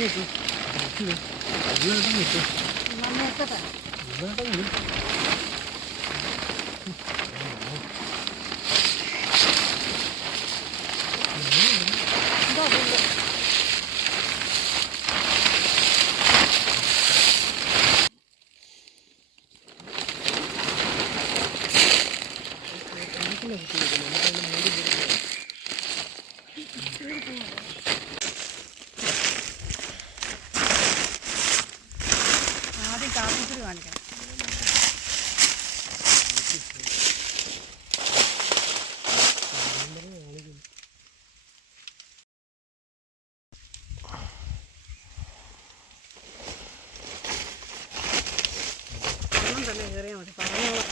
വെച്ചു തന്നെ കയറിയാൽ മതി. പറഞ്ഞോളാം.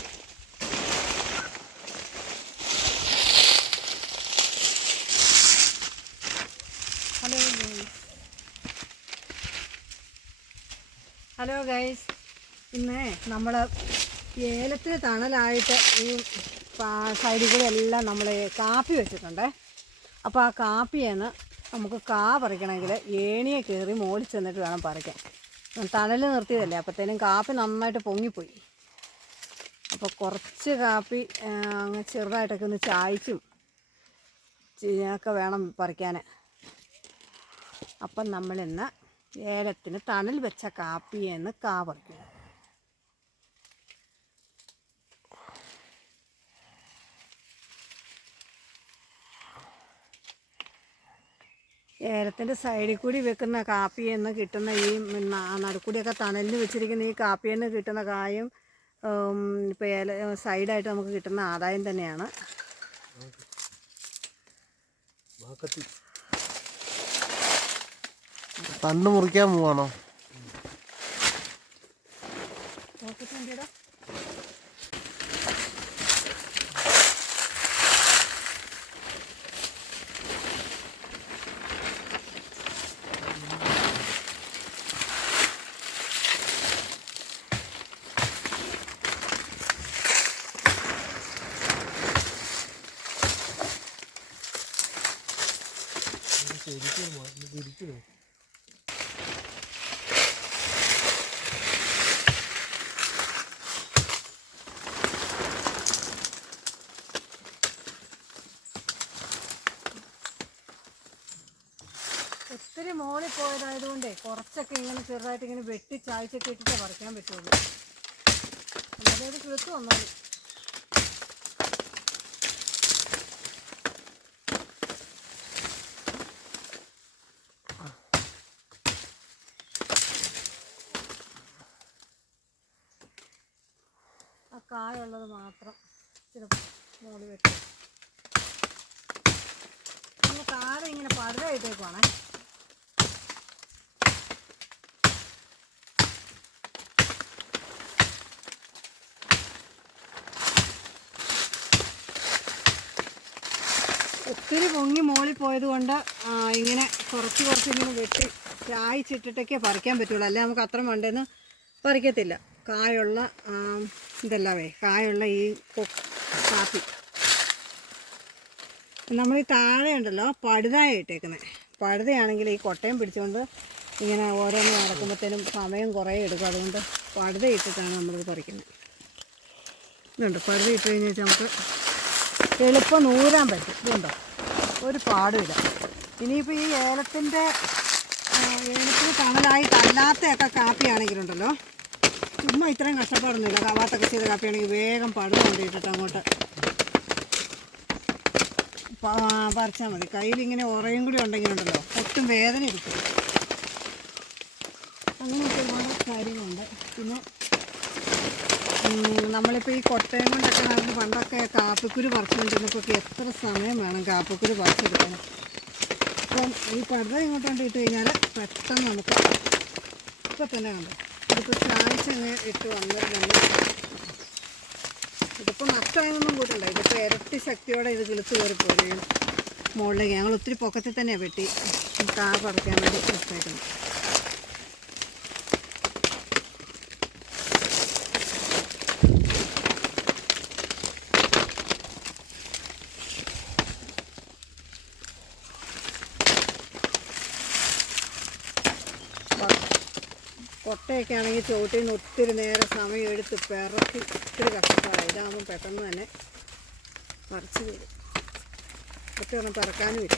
Hello hello guys. ഇന്ന് നമ്മൾ ഏലത്തിന് തണലായിട്ട് ഈ സൈഡിൽ കൂടെ എല്ലാം നമ്മൾ കാപ്പി വെച്ചിട്ടുണ്ട്. അപ്പോൾ ആ കാപ്പിയെന്ന് നമുക്ക് കാ പറിക്കണമെങ്കിൽ ഏണിയെ കയറി മോളിൽ ചെന്നിട്ട് വേണം പറിക്കാൻ. തണൽ നിർത്തിയതല്ലേ അപ്പോഴത്തേനും കാപ്പി നന്നായിട്ട് പൊങ്ങിപ്പോയി. അപ്പോൾ കുറച്ച് കാപ്പി അങ്ങ് ചെറുതായിട്ടൊക്കെ ഒന്ന് ചായച്ചും ഒക്കെ വേണം പറിക്കാൻ അപ്പം നമ്മളിന്ന് ഏലത്തിന് തണൽ വെച്ച കാപ്പിയെന്ന് കാ പറിക്കുന്നു ഏലത്തിന്റെ സൈഡിൽ കൂടി വെക്കുന്ന കാപ്പിയെന്ന് കിട്ടുന്ന ഈ നടുക്കൂടിയൊക്കെ തണലിന് വെച്ചിരിക്കുന്ന ഈ കാപ്പിയെന്ന് കിട്ടുന്ന കായും ഇപ്പോൾ സൈഡായിട്ട് നമുക്ക് കിട്ടുന്ന ആദായം തന്നെയാണ്. തണ്ട് മുറിക്കാൻ പോവാണോ? തിരിക്കണോ ഒത്തിരി മോളിൽ പോയതായതുകൊണ്ടേ കുറച്ചൊക്കെ ഇങ്ങനെ ചെറുതായിട്ട് ഇങ്ങനെ വെട്ടി ചായച്ചൊക്കെ ഇട്ടിട്ടേ പറിക്കാൻ പറ്റുള്ളൂ അതായത് കിളുത്ത് വന്നോളൂ ഇങ്ങനെ ഇട്ടേക്കുവാണേ. ഒത്തിരി പൊങ്ങി മോളിൽ പോയത് കൊണ്ട് ഇങ്ങനെ കുറച്ച് കുറച്ച് ഇങ്ങനെ വെട്ടി ചായച്ചിട്ടിട്ടൊക്കെ പറിക്കാൻ പറ്റുള്ളൂ. അല്ലെ നമുക്ക് അത്ര മണ്ടേന്ന് പറിക്കത്തില്ല. കായുള്ള ഇതല്ലാവേ കായുള്ള ഈ കാപ്പി. നമ്മൾ ഈ താഴെ ഉണ്ടല്ലോ പഴുതായി ഇട്ടേക്കുന്നത് പടുതയാണെങ്കിൽ ഈ കൊട്ടയം പിടിച്ചുകൊണ്ട് ഇങ്ങനെ ഓരോന്ന് നടക്കുമ്പോഴത്തേനും സമയം കുറേ എടുക്കും. അതുകൊണ്ട് പടുത ഇട്ടിട്ടാണ് നമ്മളിത് പറിക്കുന്നത് ഇതുണ്ട് പടുത ഇട്ട് കഴിഞ്ഞ് വെച്ചാൽ നമുക്ക് എളുപ്പം നൂരാൻ പറ്റും. ഇതുണ്ടോ? ഒരു പാടുമില്ല ഇനിയിപ്പോൾ ഈ ഏലത്തിന്റെ ഏലത്തിന് തണലായിട്ടല്ലാത്തയൊക്കെ കാപ്പിയാണെങ്കിലുണ്ടല്ലോ ചുമ്മാ ഇത്രയും കഷ്ടപ്പാടൊന്നുമില്ല കവാത്തൊക്കെ ചെയ്ത കാപ്പിയാണെങ്കിൽ വേഗം പടുത കൊണ്ടിട്ടിട്ട് അങ്ങോട്ട് പറിച്ചാൽ മതി. കയ്യിലിങ്ങനെ ഉറയും കൂടി ഉണ്ടെങ്കിലുണ്ടല്ലോ ഒട്ടും വേദന എടുക്കും അങ്ങനെയൊക്കെ ഒരുപാട് കാര്യങ്ങളുണ്ട്. പിന്നെ നമ്മളിപ്പോൾ ഈ കൊട്ടയം കൊണ്ടൊക്കെ നടന്ന് പണ്ടൊക്കെ കാപ്പിക്കുരു പറിച്ചുകൊണ്ടിരുന്നപ്പോൾ എത്ര സമയം വേണം കാപ്പിക്കുരു പറിച്ചെടുക്കാൻ അപ്പം ഈ പടുത ഇങ്ങോട്ട് കൊണ്ടിട്ട് കഴിഞ്ഞാൽ പെട്ടെന്ന് നമുക്ക് ഇപ്പം തന്നെ കണ്ടോ? ഇതിപ്പോൾ ചായച്ചങ്ങ് ഇട്ട് വന്നിരുന്നു. ഇതിപ്പോൾ നഷ്ടമായൊന്നും കൂട്ടണ്ട ഇതിപ്പോൾ ഇരട്ടി ശക്തിയോടെ ഇത് കിളുത്ത് കയറി പോരുകയും മുകളിലേക്ക്. ഞങ്ങൾ ഒത്തിരി പൊക്കത്തിൽ തന്നെയാണ് വെട്ടി. കാ പറിക്കാൻ വേണ്ടി വെച്ചേക്കുന്നത് കൊട്ടയൊക്കെ ആണെങ്കിൽ ചുവട്ടിൽ നിന്ന് ഒത്തിരി നേരം സമയം എടുത്ത് പിറക്കി ഒത്തിരി കഷ്ടപ്പാടാണ് ഇതാകുമ്പോൾ പെട്ടെന്ന് തന്നെ പറിച്ചു വരും. ഒറ്റ പിറക്കാനും ഇല്ല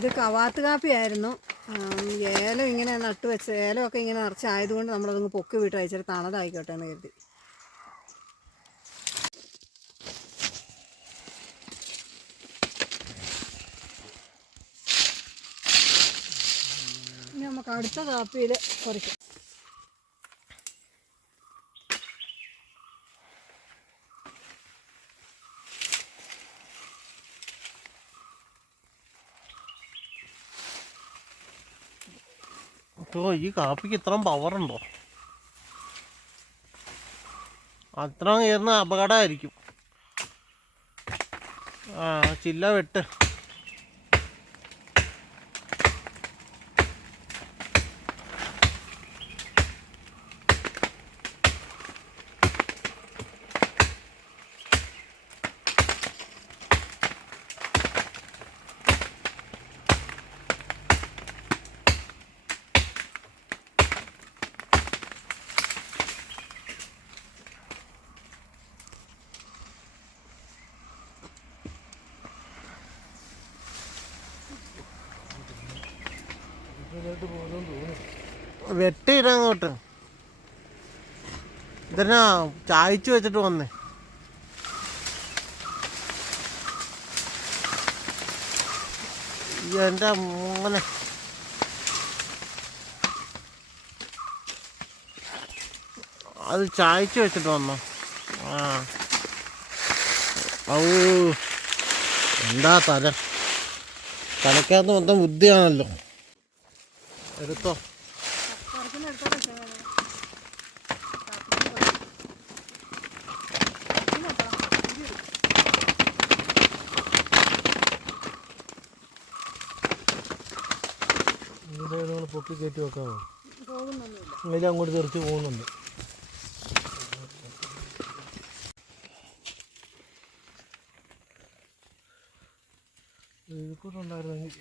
ഇത് കവാത്ത് കാപ്പിയായിരുന്നു. ഏലം ഇങ്ങനെ നട്ട് വെച്ച് ഏലമൊക്കെ ഇങ്ങനെ നിറച്ചായതുകൊണ്ട് നമ്മളതൊന്ന് പൊക്കി വിട്ട് അയച്ചിട്ട് തണതായിക്കോട്ടെ എന്ന് കരുതി. ഇനി നമുക്ക് അടുത്ത കാപ്പിയിൽ കുറയ്ക്കാം. ഓ ഈ കാപ്പിക്ക് ഇത്രയും പവറുണ്ടോ അത്ര കയറുന്ന അപകടമായിരിക്കും. ആ ചില്ല വെട്ട്. വെട്ടിയിടങ്ങോട്ട് ഇതെന്നാ ചായച്ചു വെച്ചിട്ട് വന്നേ. എന്റെ മോനെ. അത് ചായച്ചു വെച്ചിട്ട് വന്നോ. ആ. ഔ. എന്താ തല? തലക്കകത്ത് മൊത്തം ബുദ്ധിയാണല്ലോ. എടുത്തോ. പൊക്കി കയറ്റി വെക്കാമോ? അതിൽ അങ്ങോട്ട് തെറിച്ച് പോകുന്നുണ്ട്. ഉണ്ടായിരുന്നെങ്കിൽ